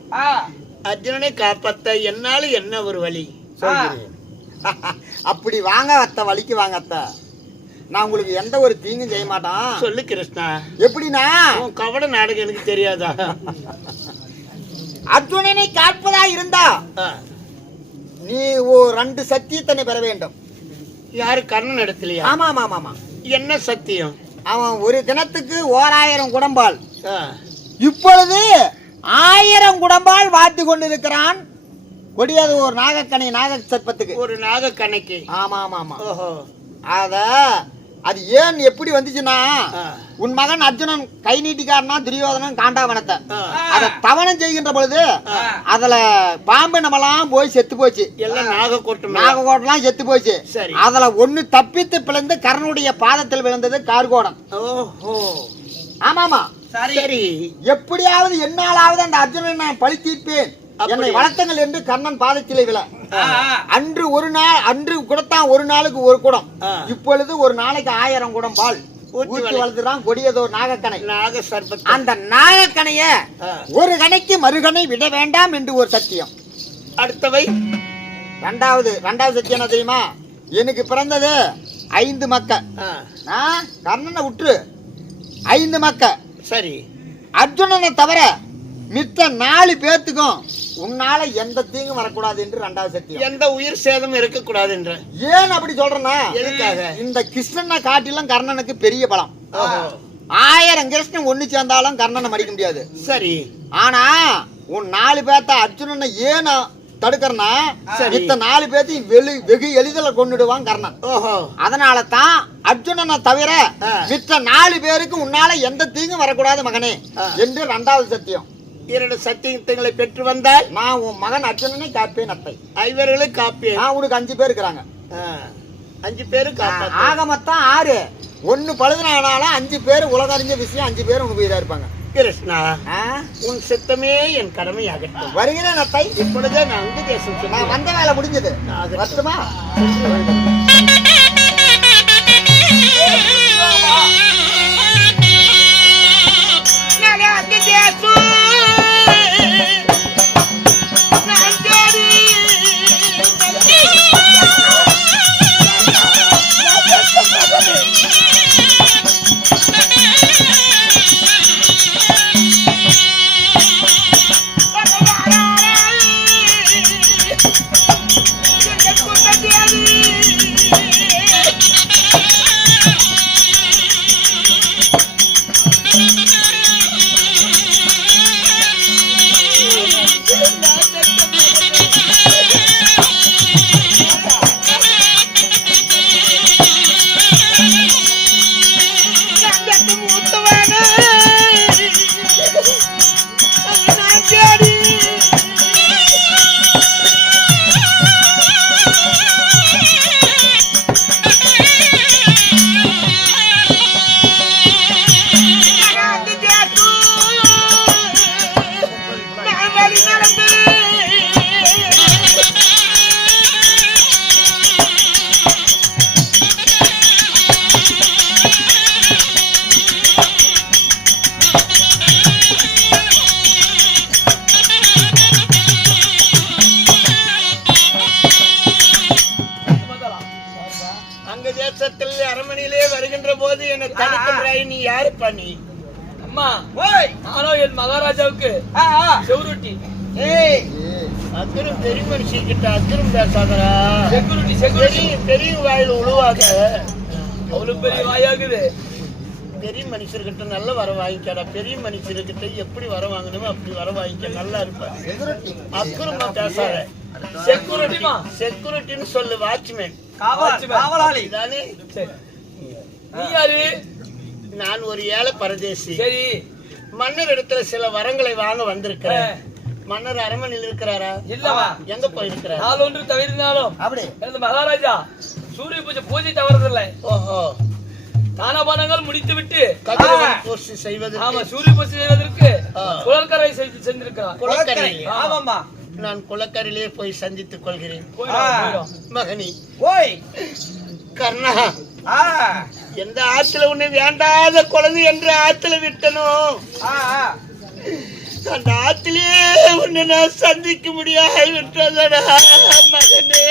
அர்ஜுனனை காப்பாத்த என்னால என்ன ஒரு வழி? அப்படி வாங்க அத்த, வலிக்கு வாங்க அத்த. நான் உங்களுக்கு எந்த ஒரு தீங்கும் செய்ய மாட்டான். சொல்லு கிருஷ்ணா. எப்படின்னா கவட நாடகம் எனக்கு தெரியாதா? அர்ஜுனனை காப்பதா இருந்தா நீ 2 சத்தியத்தை பெற வேண்டும். யாரு? கர்ணன் இடத்துலயா? ஆமா ஆமா ஆமா. என்ன சத்தியம்? அவன் ஒரு தினத்துக்கு 1000 குடம்பால், இப்பொழுது 1000 குடம்பால் வாத்தி கொண்டிருக்கிறான். கொடியாது ஒரு நாகக்கணை, நாக சர்ப்பத்துக்கு ஒரு நாகக்கணைக்கு. ஆமா ஆமா ஆமா. அத அது ஏன் எப்படி வந்துச்சுன்னா, உன் மகன் அர்ஜுனன் கை நீட்டிக்காரனா துரியோதனன் காண்டாவனத்தை அதை தவணம் செய்கின்ற பொழுது அதுல பாம்பு நம்மலாம் போய் செத்து போச்சு. எல்லாம் நாகக்கோட்டெல்லாம் செத்து போச்சு. அதுல ஒண்ணு தப்பித்து பிளந்து கர்ணனுடைய பாதத்தில் விழுந்தது கார்கோடம். ஆமாமா. சரி, எப்படியாவது என்னாலாவது அந்த அர்ஜுனனை நான் பழி தீர்ப்பேன், என்னை வளர்த்தங்கள் என்று கர்ணன் பாதத்திலே விழ. அன்று ஒரு நாள், அன்று குடத்தான் ஒரு நாளுக்கு ஒரு குடம், இப்பொழுது ஒரு நாளைக்கு 1000 குடம் பால். ஊற்றி வளர்த்துறான் கொடியதோ நாகக்கணை. நாக சர்பத். அந்த நாகக்கணைய ஒரு கணைக்கு மறுகணை விட வேண்டாம் என்று ஒரு சத்தியம். அடுத்தவை ரெண்டாவது சத்தியம் என்ன தெரியுமா? எனக்கு பிறந்தது 5 மக்க. கர்ணனை விட்டுரு, 5 மக்க. சரி. அர்ஜுனனை தவிர மித்த 4 பேர்த்துக்கும் உன்னால எந்த தீங்கும் வரக்கூடாது என்று 2வது சத்தியம். எந்த உயிர் சேதம் இருக்கக்கூடாது என்று. ஏன் அப்படி சொல்றேன்னா, எதுக்காக? இந்த கிருஷ்ணனை காட்டிலும் கர்ணனுக்கு பெரிய பலம். 1000 கிருஷ்ணன் ஒண்ணு சேர்ந்தாலும் கர்ணனை மடிக்க முடியாது. சரி. ஆனா உன் 4 பேர்த்த அர்ஜுனனை ஏன் தடுக்கிறனா, மித்த 4 பேர்த்தையும் வெகு எளிதில் கொண்டுடுவான் கர்ணன். அதனால தான் அர்ஜுனனை தவிர மித்த 4 பேருக்கு உன்னால எந்த தீங்கும் வரக்கூடாது மகனே என்று 2வது சத்தியம். 2 சத்தியங்களை பெற்று வந்தால் நான் உன் மகன் அர்ஜுனனை காப்பேன். அத்தை ஐவர்களை காப்பேன். நான் உனக்கு 5 பேர் இருக்கிறாங்க. 5 பேரு காப்பேன். ஆக மொத்தம் 6. 1 பழுதுனாலும் 5 பேர் உலக அறிஞ்ச விஷயம் 5 பேர் உனக்கு உயிரா இருப்பாங்க. கிருஷ்ணா, உன் சித்தமே என் கடமையாகட்டும். வருகிறேன் அத்தை. இப்பொழுதே நான் அங்கு தேசம் நான் வந்த வேலை முடிஞ்சது. வருத்தமா அரண்மனையிலே வருகின்ற போது என்ன தடுக்கின்றாய், நீ யாரு பண்ணி? அம்மா, நானோ என் மகாராஜாவுக்கு செவுருட்டி. அக்கரும் பெரிய மனுஷன் கிட்ட அக்கரும் பேசாதரா. செக்யூரிட்டி பெரிய வாயில் உழுவாத. அவ்வளவு பெரிய வாயாகுது. பெரிய மனுஷர்கிட்ட நல்ல வர வாங்கிக்கடா. பெரிய மனுஷர்கிட்ட எப்படி வர வாங்கணுமோ அப்படி வர வாங்கிக்க, நல்லா இருப்ப. அக்குறமா பேசாத. செக்யூரிட்டின்னு சொல்லு. வாட்ச்மேன், காவலாளி தானே? நீ யாரு? நான் ஒரு ஏழை பரதேசி. சரி. மன்னர் இடத்துல சில வரங்களை வாங்க வந்திருக்கிறேன். மன்னர் அரண்மனையில் இருக்கிறாரா? இல்லவா? எங்க போயிருக்கிறார்? நாள் ஒன்று தவிர்த்தாலும் அப்படி மகாராஜா சூரிய பூஜை தவறதில்லை. ஓஹோ. தானபானங்கள் முடித்து விட்டு பூஜை செய்வதற்கு. ஆமா, சூரிய பூஜை செய்வதற்கு குளக்கரை சென்றிருக்கிறார். குளக்கரை? ஆமாமா. நான் குளக்கரையிலே போய் சந்தித்துக் கொள்கிறேன். மகனி கர்ணா, எந்த ஆத்துல உன்னை வேண்டாத குழந்தை என்று ஆத்துல விட்டனோ, அந்த ஆத்திலே உன்னை நான் சந்திக்க முடியாது விட்டதடா மகனே.